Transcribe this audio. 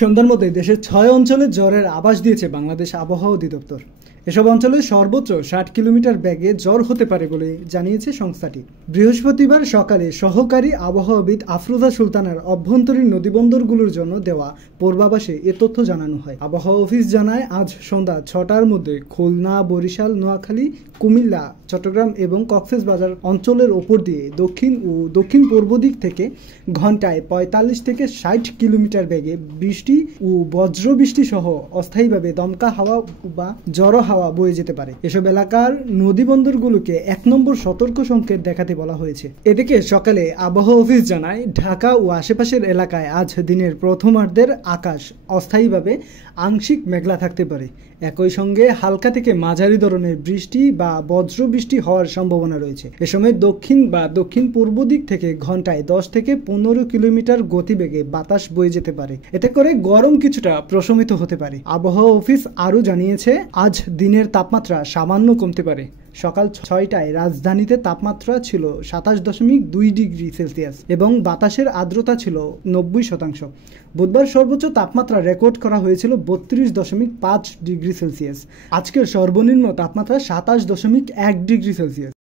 সন্ধ্যার মধ্যে দেশের ৬ অঞ্চলে ঝড়ের আভাস দিয়েছে বাংলাদেশ আবহাওয়া অধিদপ্তর। এসব অঞ্চলে সর্বোচ্চ ৬০ কিলোমিটার বেগে ঝড় হতে পারে বলে জানিয়েছে সংস্থাটি। বৃহস্পতিবার সকালে সহকারী আবহাওয়াবিদ আফরোজা সুলতানার অভ্যন্তরীণ নদীবন্দরগুলোর জন্য দেওয়া পূর্বাভাসে এ তথ্য জানানো হয়। আবহাওয়া অফিস জানায়, আজ সন্ধ্যা ৬টার মধ্যে খুলনা, বরিশাল, নোয়াখালী, কুমিল্লা, চট্টগ্রাম এবং কক্সবাজার অঞ্চলের ওপর দিয়ে দক্ষিণ ও দক্ষিণ পূর্ব দিক থেকে ঘন্টায় ৪৫ থেকে ৬০ কিলোমিটার বেগে বৃষ্টি ও বজ্রবৃষ্টি সহ অস্থায়ীভাবে দমকা হাওয়া বা ঝড়ো হাওয়া বয়ে যেতে পারে। এসব এলাকার নদীবন্দরগুলোকে ১ নম্বর সতর্ক সংকেত দেখাতে বলা হয়েছে। এদিকে সকালে আবহাওয়া অফিস জানায়, ঢাকা ও আশেপাশের এলাকায় আজ দিনের প্রথমার্ধের আকাশ অস্থায়ীভাবে আংশিক মেঘলা থাকতে পারে। একই সঙ্গে হালকা থেকে মাঝারি ধরনের বৃষ্টি বা বজ্রবৃষ্টি হওয়ার সম্ভাবনা রয়েছে। এ সময় দক্ষিণ বা দক্ষিণ পূর্ব দিক থেকে ঘন্টায় ১০ থেকে ১৫ কিলোমিটার গতিবেগে বাতাস বয়ে যেতে পারে। এতে করে গরম কিছুটা প্রশমিত হতে পারে। আবহাওয়া অফিস আরও জানিয়েছে, আজ দিনের তাপমাত্রা সামান্য কমতে পারে। সকাল ৬টায় রাজধানীতে তাপমাত্রা ছিল ২৭.২ ডিগ্রি সেলসিয়াস এবং বাতাসের আর্দ্রতা ছিল ৯০%। বুধবার সর্বোচ্চ তাপমাত্রা রেকর্ড করা হয়েছিল ৩২.৫ ডিগ্রি সেলসিয়াস। আজকের সর্বনিম্ন তাপমাত্রা ২৭.১ ডিগ্রি সেলসিয়াস।